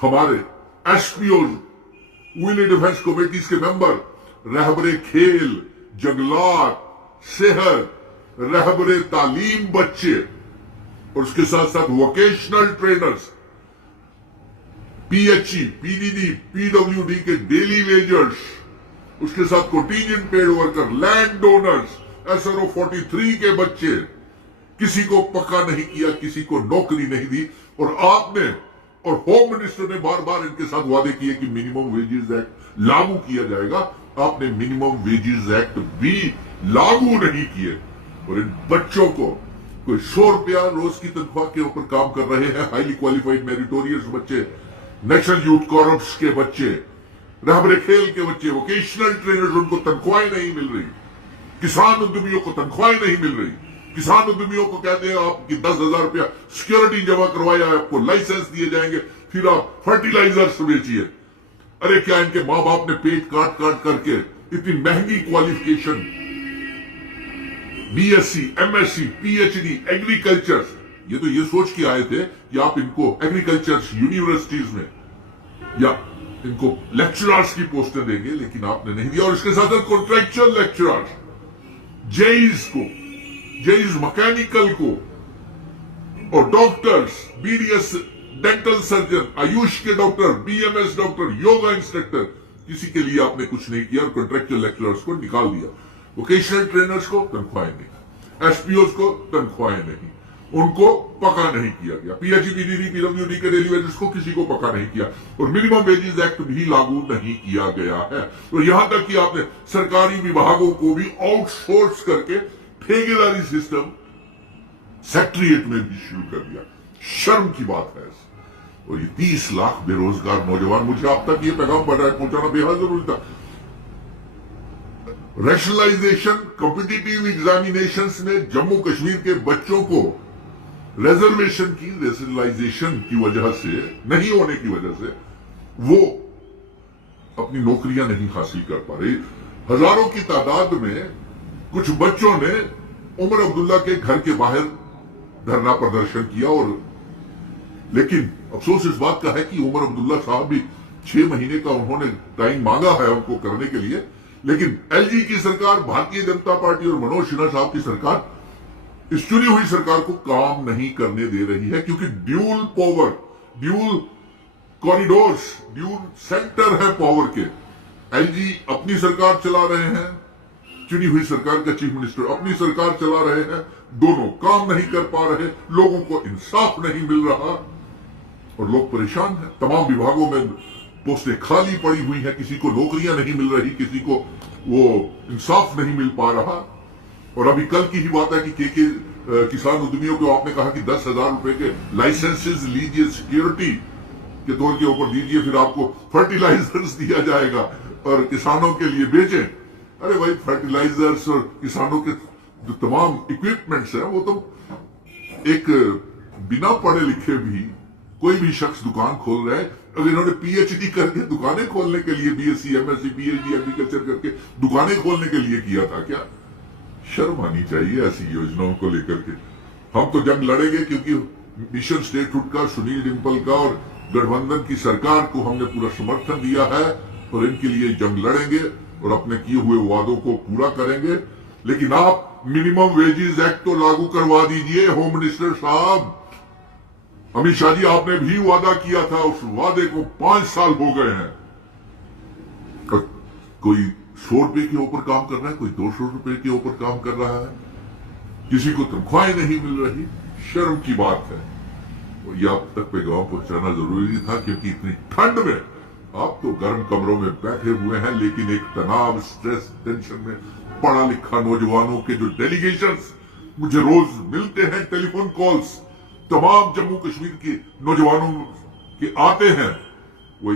हमारे SPO, Willie defence committees के member, रहबरे खेल, जंगलात, सेहत, रहबरे तालीम बच्चे और उसके साथ साथ vocational trainers, PHE, PDD, PWD के डेली वेजर्स, उसके साथ contingent paid worker, land donors, SRO 43 के बच्चे, किसी को पक्का नहीं किया, किसी को नौकरी नहीं दी। और आपने और होम मिनिस्टर ने बार बार इनके साथ वादे किए कि मिनिमम वेजेस एक्ट लागू किया जाएगा। आपने मिनिमम वेजेस एक्ट भी लागू नहीं किए और इन बच्चों को कोई 100 रुपया रोज की तनख्वाह के ऊपर काम कर रहे हैं। हाईली क्वालिफाइड मेरिटोरियस बच्चे, नेशनल यूथ कॉरप्स के बच्चे, रहबरे खेल के बच्चे, वोकेशनल ट्रेनर्स, उनको तनख्वाहें नहीं मिल रही। किसान उद्यमियों को तनख्वाहें नहीं मिल रही। किसान उद्यमियों को कहते हैं आपकी 10,000 रुपया सिक्योरिटी जमा करवाया, आपको लाइसेंस दिए जाएंगे, फिर आप फर्टिलाइजर्स बेचिए। अरे क्या इनके माँ बाप ने पेट काट काट करके इतनी महंगी qualification, BSc, MSc, PhD, agriculture, ये सोच के आए थे कि आप इनको एग्रीकल्चर यूनिवर्सिटीज में या इनको लेक्चरर्स की पोस्टें देंगे, लेकिन आपने नहीं दिया। और इसके साथ साथ कॉन्ट्रैक्चुअल लेक्चरर्स, जेईज को, जेईज मैकेनिकल को, और doctors, BDS dental surgeon, AYUSH के doctor, BMS doctor, yoga instructor, किसी के लिए आपने कुछ नहीं किया और कॉन्ट्रैक्चुअल लेक्चरर्स को निकाल दिया। वोकेशनल ट्रेनर्स को तनख्वाहें नहीं, एसपीओस को तनख्वाहें नहीं, उनको पका नहीं किया गया। पीएचई, पीडीडी, पीडब्ल्यूडी के डेली वेजेस को किसी को पका नहीं किया और मिनिमम वेजेस एक्ट भी लागू नहीं किया गया है। तो यहां तक कि आपने सरकारी विभागों को भी आउटसोर्स करके ठेकेदारी सिस्टम सेक्रेटरीट में भी शुरू कर दिया। शर्म की बात है। और ये 30 लाख बेरोजगार नौजवान, मुझे आप तक ये पैगाम पहुंचाना बेहद जरूरी था। रैशनलाइजेशन, कॉम्पिटिटिव एग्जामिनेशंस में जम्मू कश्मीर के बच्चों को रिजर्वेशन की, रैशनलाइजेशन की वजह से, नहीं होने की वजह से वो अपनी नौकरियां नहीं हासिल कर पा रहे। हजारों की तादाद में कुछ बच्चों ने उमर अब्दुल्ला के घर के बाहर धरना प्रदर्शन किया और लेकिन अफसोस इस बात का है कि उमर अब्दुल्ला साहब भी 6 महीने का उन्होंने टाइम मांगा है उनको करने के लिए, लेकिन एलजी की सरकार, भारतीय जनता पार्टी और मनोज सिन्हा साहब की सरकार इस चुनी हुई सरकार को काम नहीं करने दे रही है, क्योंकि dual power, dual corridors, dual centre है पावर के। एलजी अपनी सरकार चला रहे हैं, चुनी हुई सरकार का चीफ मिनिस्टर अपनी सरकार चला रहे हैं, दोनों काम नहीं कर पा रहे, लोगों को इंसाफ नहीं मिल रहा और लोग परेशान हैं। तमाम विभागों में पोस्टें खाली पड़ी हुई हैं, किसी को नौकरियां नहीं मिल रही, किसी को वो इंसाफ नहीं मिल पा रहा। और अभी कल की ही बात है कि किसान उद्यमियों को आपने कहा कि 10,000 रुपए के लाइसेंसेस लीजिए, सिक्योरिटी के तौर के ऊपर दीजिए, फिर आपको फर्टिलाइजर्स दिया जाएगा और किसानों के लिए बेचें। अरे भाई, फर्टिलाइजर्स और किसानों के जो तमाम इक्विपमेंट्स हैं वो तो एक बिना पढ़े लिखे भी कोई भी शख्स दुकान खोल रहा है। अगर इन्होंने पीएचडी करके दुकानें खोलने के लिए, बीएससी, एमएससी, पीएचडी, एग्रीकल्चर करके दुकानें खोलने के लिए किया था क्या? शर्म आनी चाहिए ऐसी योजनाओं को लेकर के। हम तो जंग लड़ेंगे क्योंकि मिशन स्टेटहुड का, सुनील डिम्पल का और गठबंधन की सरकार को हमने पूरा समर्थन दिया है और इनके लिए जंग लड़ेंगे और अपने किए हुए वादों को पूरा करेंगे। लेकिन आप मिनिमम वेजेस एक्ट तो लागू करवा दीजिए होम मिनिस्टर साहब। अमित शाह जी, आपने भी वादा किया था, उस वादे को 5 साल हो गए हैं। कोई 100 रुपए के ऊपर काम कर रहा है, कोई 200 रुपए के ऊपर काम कर रहा है, किसी को तनख्वाहें नहीं मिल रही। शर्म की बात है। और ये आप तक पैगाम पहुंचाना जरूरी था, क्योंकि इतनी ठंड में आप तो गर्म कमरों में बैठे हुए हैं, लेकिन एक तनाव, स्ट्रेस, टेंशन में पढ़ा लिखा नौजवानों के जो डेलीगेशंस मुझे रोज मिलते हैं, टेलीफोन कॉल्स तमाम जम्मू कश्मीर के नौजवानों के आते हैं, वो